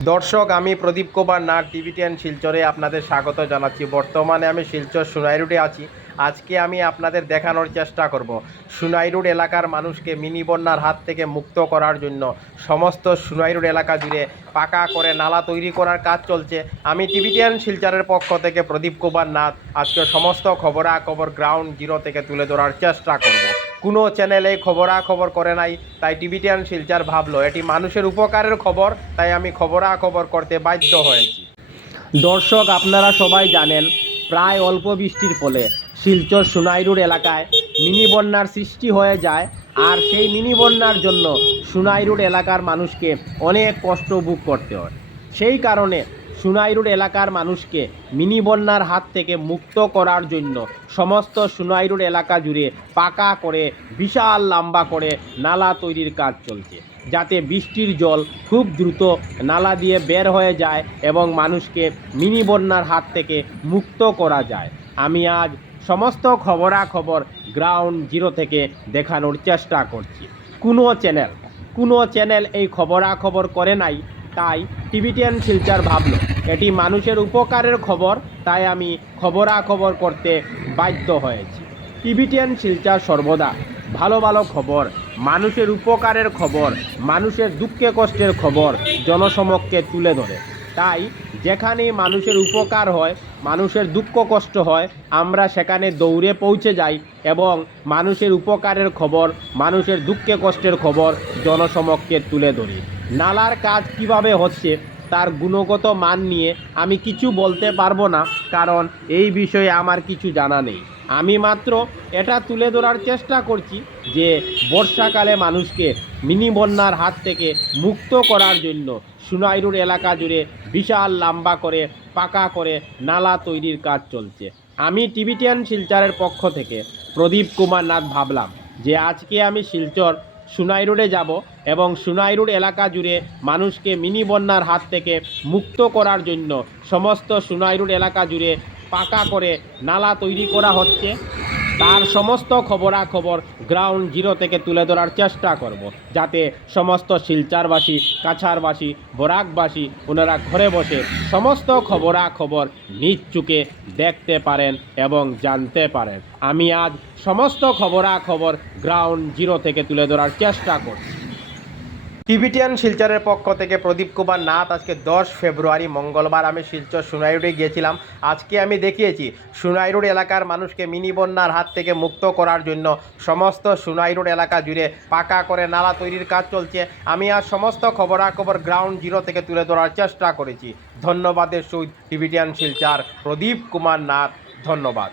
দর্শক, আমি Pradip Kumar Nath TV ten শিলচরে আপনাদের স্বাগত জানাচ্ছি। বর্তমানে আমি শিলচর সুরাই রোডে আছি। আজকে আমি আপনাদের দেখানোর চেষ্টা করব। সুনাই রোড এলাকার মানুষকে মিনি বন্যার হাত থেকে মুক্ত করার জন্য সমস্ত সুনাই রোড এলাকা জুড়ে পাকা করে নালা তৈরি করার কাজ চলছে। আমি টিভি টেন শিলচরের পক্ষ থেকে প্রদীপ কুমার নাথ। আজকে সমস্ত খবরাখবর গ্রাউন্ড জিরো থেকে তুলে ধরার চেষ্টা করব। কোনো চ্যানেলে খবরাখবর করে নাই, তাই টিভি টেন শিলচর ভাবলো, এটি মানুষের উপকারের খবর, তাই আমি খবরাখবর করতে বাধ্য হয়েছি। দর্শক, আপনারা সবাই জানেন, প্রায় অল্প বৃষ্টির ফলে শিলচর সোনাইরুর এলাকায় মিনি বন্যার সৃষ্টি হয়ে যায় আর সেই মিনি বন্যার জন্য সোনাইরুর এলাকার মানুষকে অনেক কষ্ট ভোগ করতে হয়। সেই কারণে সুনাইরুড এলাকার মানুষকে মিনি বন্যার হাত থেকে মুক্ত করার জন্য সমস্ত সুনাইরুড এলাকা জুড়ে পাকা করে, বিশাল লম্বা করে নালা তৈরির কাজ চলছে। যাতে বৃষ্টির জল খুব দ্রুত নালা দিয়ে বের হয়ে যায় এবং মানুষকে মিনি বন্যার হাত থেকে মুক্ত করা যায়। আমি আজ সমস্ত খবরাখবর গ্রাউন্ড জিরো থেকে দেখানোর চেষ্টা করছি। কোনো চ্যানেল কোনো চ্যানেল এই খবরাখবর করে নাই, তাই টিভি টেন শিলচার ভাবলো, এটি মানুষের উপকারের খবর, তাই আমি খবরাখবর করতে বাধ্য হয়েছি। টিভি টেন শিলচার সর্বদা ভালো ভালো খবর, মানুষের উপকারের খবর, মানুষের দুঃখে কষ্টের খবর, জনসমক্ষে তুলে ধরে। তাই যেখানে মানুষের উপকার হয়, মানুষের দুঃখ কষ্ট হয়, আমরা সেখানে দৌড়ে পৌঁছে যাই এবং মানুষের উপকারের খবর, মানুষের দুঃখে কষ্টের খবর জনসমক্ষে তুলে ধরি। নালার কাজ কীভাবে হচ্ছে? তার গুণগত মান নিয়ে আমি কিছু বলতে পারব না, কারণ এই বিষয়ে আমার কিছু জানা নেই। আমি মাত্র এটা তুলে ধরার চেষ্টা করছি যে বর্ষাকালে মানুষকে মিনি বন্যার হাত থেকে মুক্ত করার জন্য সুনাইরুর এলাকা জুড়ে বিশাল লম্বা করে, পাকা করে নালা তৈরির কাজ চলছে। আমি টিভি টেন শিলচরের পক্ষ থেকে প্রদীপ কুমার নাথ ভাবলাম যে আজকে আমি শিলচর সুনাই রোডে যাব এবং সুনাই রোড এলাকা জুড়ে মানুষকে মিনি বন্যার হাত থেকে মুক্ত করার জন্য সমস্ত সুনাই রোড এলাকা জুড়ে পাকা করে নালা তৈরি করা হচ্ছে। তার সমস্ত খবরাখবর গ্রাউন্ড জিরো থেকে তুলে ধরার চেষ্টা করব, যাতে সমস্ত শিলচারবাসী কাছারবাসী বরাকবাসী ওনারা ঘরে বসে সমস্ত খবরাখবর নিজ চুকে দেখতে পারেন এবং জানতে পারেন। আমি আজ সমস্ত খবরাখবর গ্রাউন্ড জিরো থেকে তুলে ধরার চেষ্টা করছি। টিভিটিয়ান শিলচরের পক্ষ থেকে প্রদীপ কুমার নাথ আজকে দশ ফেব্রুয়ারি, মঙ্গলবার আমি শিলচর সুনাই রোডে গিয়েছিলাম। আজকে আমি দেখিয়েছি সুনাই রোড এলাকার মানুষকে মিনি বন্যার হাত থেকে মুক্ত করার জন্য। সমস্ত সুনাই রোড এলাকা জুড়ে পাকা করে নালা তৈরির কাজ চলছে। আমি আর সমস্ত খবরাখবর গ্রাউন্ড জিরো থেকে তুলে ধরার চেষ্টা করেছি। ধন্যবাদের সহিত টিভিটিয়ান শিলচর প্রদীপ কুমার নাথ, ধন্যবাদ।